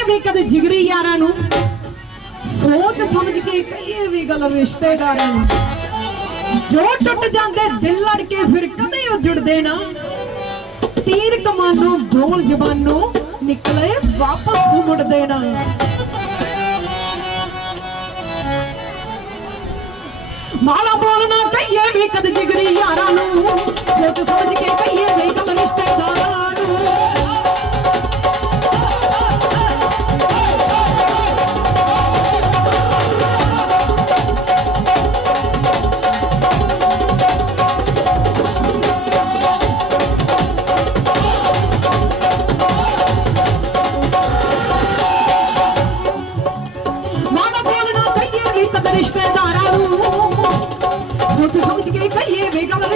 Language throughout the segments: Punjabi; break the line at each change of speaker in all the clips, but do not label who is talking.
ਕਹੀਏ ਵੀ ਕਦੇ ਜਿਗਰੀ ਯਾਰਾਂ ਨੂੰ, ਸੋਚ ਸਮਝ ਕੇ ਕਹੀਏ ਵੀ ਗੱਲ ਰਿਸ਼ਤੇਦਾਰਾਂ ਨੂੰ। ਜੋ ਟੁੱਟ ਜਾਂਦੇ ਦਿਲ ਲੜ ਕੇ ਫਿਰ ਕਦੇ ਉਹ ਜੁੜਦੇ ਨਾ। ਤੀਰ ਕਮਾਨੋਂ ਬੋਲ ਜ਼ਬਾਨੋਂ ਨਿਕਲੇ ਵਾਪਸ ਮੁੜਦੇ ਨਾ। ਮਾੜਾ ਬੋਲਣਾ ਕਹੀਏ ਵੀ ਕਦ ਜਿਗਰੀ ਯਾਰਾਂ ਨੂੰ, ਸੋਚ ਸਮਝ ਕੇ ਕਹੀਏ ਵੀ ਗੱਲ ਰਿਸ਼ਤੇਦਾਰਾਂ। ਸੋਚ ਸਮਝ ਕੇ ਕਹੀਏ ਵੀ ਗੱਲ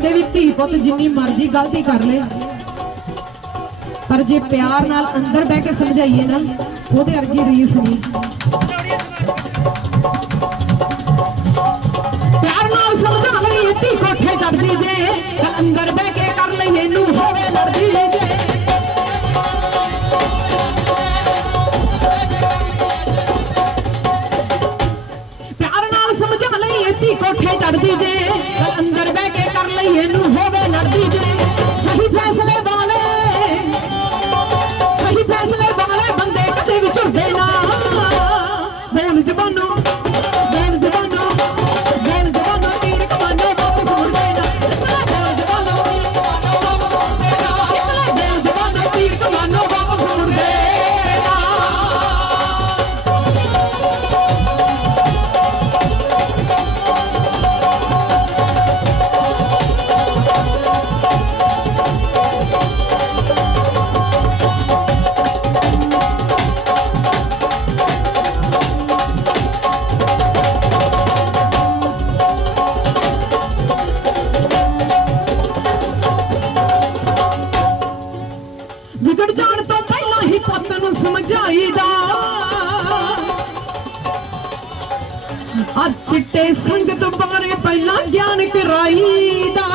ਕਹਿੰਦੇ ਵੀ ਧੀ ਪੁੱਤ ਜਿੰਨੀ ਮਰਜ਼ੀ ਗਲਤੀ ਕਰ ਲੈ। ਪਰ ਜੇ ਪਿਆਰ ਨਾਲ ਅੰਦਰ ਬਹਿ ਕੇ ਸਮਝਾਈਏ ਨਾ, ਉਹਦੇ ਅਰਗੀ ਰੀਸ ਨਹੀਂ। ਪਿਆਰ ਨਾਲ ਸਮਝਾ ਲਈ ਇੱਤੀ ਕੋਠੇ ਚੜਦੀ ਜੇ ਅੰਦਰ ਬਹਿ ਆ ਚਿੱਟੇ ਸੰਗਤ ਬਾਰੇ ਪਹਿਲਾਂ ਗਿਆਨ ਕਰਾਈਦਾ।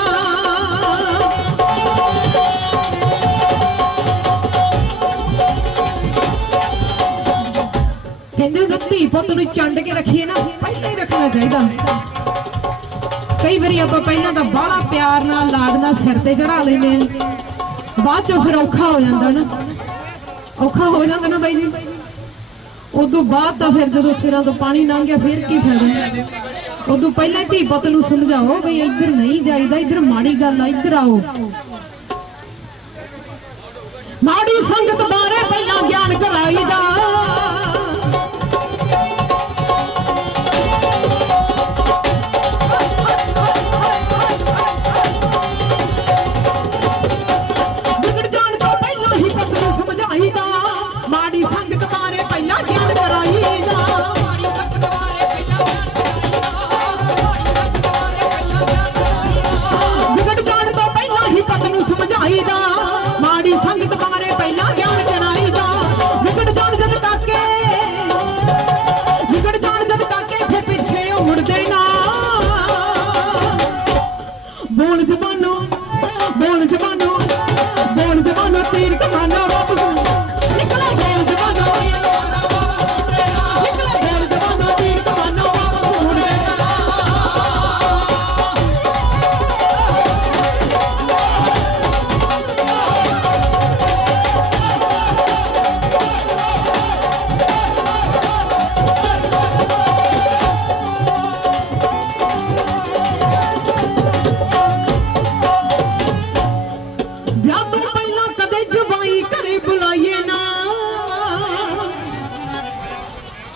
ਕਹਿੰਦੇ ਹੁੰਦੇ ਧੀ ਪੁੱਤ ਨੂੰ ਚੰਡ ਕੇ ਰੱਖੀਏ ਨਾ, ਪਹਿਲਾਂ ਹੀ ਰੱਖਣਾ ਚਾਹੀਦਾ। ਕਈ ਵਾਰੀ ਆਪਾਂ ਪਹਿਲਾਂ ਤਾਂ ਬਾਹਲਾ ਪਿਆਰ ਨਾਲ ਲਾਡ ਨਾਲ ਸਿਰ ਤੇ ਚੜਾ ਲੈਂਦੇ ਆ। ਬਾਅਦ ਚੋਂ ਫਿਰ ਔਖਾ ਹੋ ਜਾਂਦਾ ਨਾ। ਔਖਾ ਹੋ ਜਾਂਦਾ ਨਾ ਬਾਈ ਜੀ। ਉਦੋਂ ਬਾਅਦ ਤਾਂ ਫਿਰ ਜਦੋਂ ਸਿਰਾਂ ਤੋਂ ਪਾਣੀ ਲੰਘ ਗਿਆ, ਫਿਰ ਕੀ ਫਾਇਦਾ? ਉਦੋਂ ਪਹਿਲਾਂ ਧੀ ਪੁੱਤ ਨੂੰ ਸਮਝਾਓ ਵੀ ਇੱਧਰ ਨਹੀਂ ਜਾਈਦਾ, ਇੱਧਰ ਮਾੜੀ ਗੱਲ ਆ, ਇੱਧਰ ਆਓ। ਮਾੜੀ ਸੰਗਤ ਬਾਰੇ ਪਹਿਲਾਂ ਗਿਆਨ ਕਰਾਈਦਾ। ਪੁੱਤ ਨੂੰ ਸਮਝਾਈਦਾ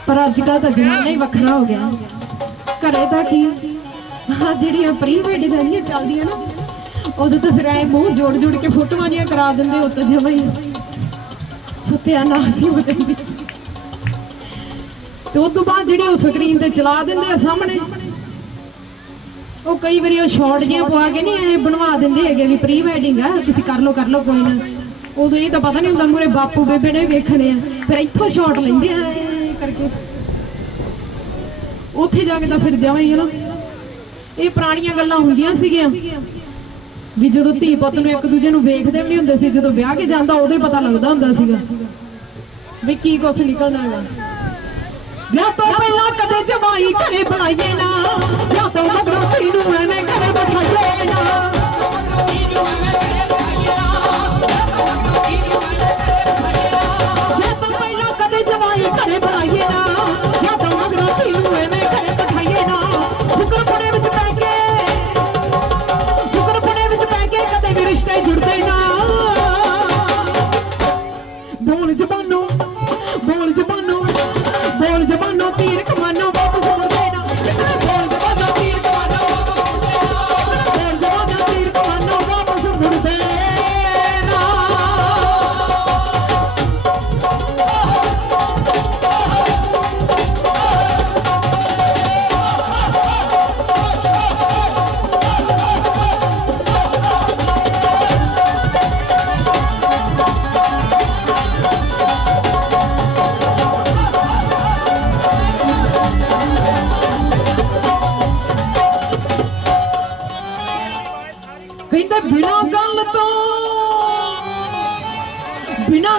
ਪਰ ਅੱਜ ਕੱਲ ਤਾਂ ਜ਼ਮਾਨਾ ਹੀ ਵੱਖਰਾ ਹੋ ਗਿਆ। ਘਰੇ ਤਾਂ ਕੀ? ਆ ਜਿਹੜੀਆਂ ਪ੍ਰੀ ਵੈਡਿੰਗਾਂ ਨਹੀਂ ਚੱਲਦੀਆਂ ਨਾ, ਉਦੋਂ ਤਾਂ ਫਿਰ ਐ ਮੂੰਹ ਜੋੜ ਜੋੜ ਕੇ ਫੋਟੋਆਂ ਜੀਆਂ ਕਰਾ ਦਿੰਦੇ, ਉਹ ਤਾਂ ਹੀ ਸਤਿਆਨਾਸ਼ ਹੀ ਹੋ ਜਾਂਦੀ। ਤੇ ਉਸ ਤੋਂ ਬਾਅਦ ਜਿਹੜੇ ਉਹ ਸਕਰੀਨ ਤੇ ਚਲਾ ਦਿੰਦੇ ਆ ਸਾਹਮਣੇ, ਉਹ ਕਈ ਵਾਰੀ ਉਹ ਸ਼ਾਰਟ ਜਿਹਾ ਪਵਾ ਕੇ ਨਹੀਂ ਐ ਬਣਵਾ ਦਿੰਦੇ ਹੈਗੇ ਵੀ ਪ੍ਰੀ ਵੈਡਿੰਗ ਆ, ਤੁਸੀਂ ਕਰ ਲਓ ਕਰ ਲਓ, ਕੋਈ ਨਾ। ਉਦੋਂ ਇਹ ਤਾਂ ਪਤਾ ਨਹੀਂ ਹੁੰਦਾ ਮੂਰੇ ਬਾਪੂ ਬੇਬੇ ਨੇ ਵੇਖਣੇ ਆ, ਫਿਰ ਇੱਥੋਂ ਸ਼ਾਰਟ ਲੈਂਦੇ ਆ ਕਰਕੇ। ਉੱਥੇ ਜਾ ਕੇ ਤਾਂ ਫਿਰ ਜਾਵਾਂ ਹੀ ਹੈ ਨਾ। ਇਹ ਪੁਰਾਣੀਆਂ ਗੱਲਾਂ ਹੁੰਦੀਆਂ ਸੀਗੀਆਂ। ਵੀ ਜਦੋਂ ਧੀ ਪੁੱਤ ਨੂੰ ਇੱਕ ਦੂਜੇ ਨੂੰ ਵੇਖਦੇ ਵੀ ਨਹੀਂ ਹੁੰਦੇ ਸੀ, ਜਦੋਂ ਵਿਆਹ ਕੇ ਜਾਂਦਾ ਉਹਦੇ ਪਤਾ ਲੱਗਦਾ ਹੁੰਦਾ ਸੀਗਾ। ਵੀ ਕੀ ਕੁਛ ਨਿਕਲਣਾ ਹੈਗਾ। ਵਿਆਹ ਤੋਂ ਪਹਿਲਾਂ ਕਦੇ ਜਵਾਈ ਘਰੇ ਬਣਾਈਏ ਨਾ, ਵਿਆਹ ਤੋਂ ਮਗਰੋਂ ਧੀ ਨੂੰ ਐਵੇਂ ਘਰੇ ਬਿਠਾਈਏ ਨਾ।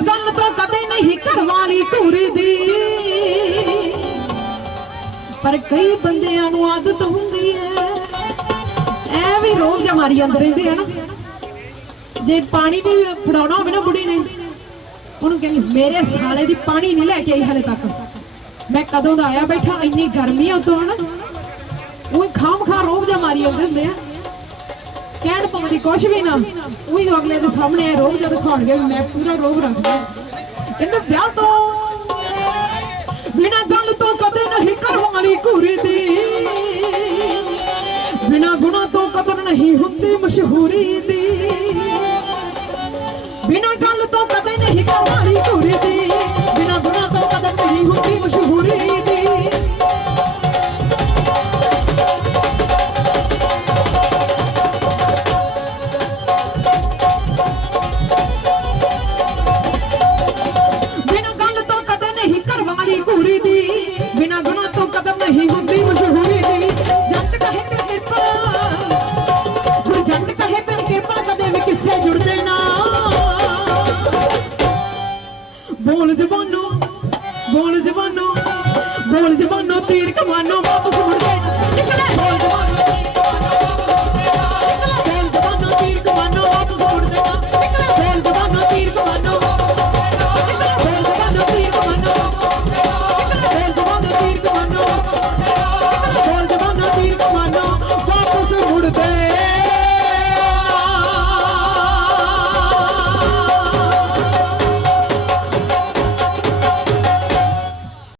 ਬਿਨਾ ਗੱਲ ਕਦੇ ਨਹੀਂ ਘਰ ਵਾਲੀ ਘੂਰਦੀ ਪਰ ਕਈ ਬੰਦਿਆਂ ਨੂੰ ਆਦਤ ਹੁੰਦੀ ਹੈ ਐ ਵੀ ਰੋਜ਼ ਜਮਾਰੀ ਅੰਦਰ ਰਹਿੰਦੇ ਆ ਨਾ। ਜੇ ਪਾਣੀ ਵੀ ਫੜਾਉਣਾ ਹੋਵੇ ਨਾ ਬੁੜੀ ਨੇ, ਉਹਨੂੰ ਕਹਿੰਦੀ, ਮੇਰੇ ਸਾਲੇ ਦੀ ਪਾਣੀ ਨਹੀਂ ਲੈ ਕੇ ਆਈ ਹਲੇ ਤੱਕ। ਮੈਂ ਕਦੋਂ ਦਾ ਆਇਆ ਬੈਠਾ, ਇੰਨੀ ਗਰਮੀ ਆ ਉਤੋਂ ਹਨਾ? ਉਹ ਖਾਮ ਖਾ ਰੋਬ ਜਾ ਮਾਰੀ ਜਾਂਦੇ ਹੁੰਦੇ ਆ। ਕਹਿਣ ਪਾਉਂਦੀ ਕੁਛ ਵੀ ਨਾ, ਉਹੀ ਅਗਲੇ ਦੇ ਸਾਹਮਣੇ ਰੋਬ ਜਦ ਦਿਖਾਉਣਗੇ ਵੀ ਮੈਂ ਪੂਰਾ ਰੋਬ ਰੱਖਦਾ। ਕਹਿੰਦੇ, ਵਿਆਹ ਤੋਂ ਬਿਨਾ ਗੱਲ ਤੋਂ ਕਦੇ ਨਹੀਂ ਕਰਵਾਲੀ ਘੂਰੀ ਬਿਨਾ ਗੁਣਾ ਤੋਂ ਕਦਰ ਨਹੀਂ ਹੁੰਦੀ ਮਸ਼ਹੂਰੀ ਦੀ। ਬਿਨਾਂ ਗੱਲ ਤੋਂ ਕਦੇ ਨਹੀਂ ਘਰ ਵਾਲੀ ਘੂਰੀ ਦੀ, ਬਿਨਾ ਗੁਣਾ ਤੋਂ ਕਦਮ ਨਹੀਂ ਹੁੰਦੀ ਮਸ਼ਹੂਰੀ ਦੀ। ਜੱਟ ਕਹੇ ਤੇ ਕਿਰਪਾ, ਗੁਰ ਜੱਟ ਕਹੇ ਤੇ ਕਿਰਪਾ, ਕਦੇ ਵੀ ਕਿਸੇ ਜੁੜਦੇ ਨਾ। ਬੋਲ ਜਵਾਨੋ ਬੋਲ ਜਵਾਨੋ ਬੋਲ ਜਵਾਨੋ, ਤੀਰ ਕਮਾਨੋਂ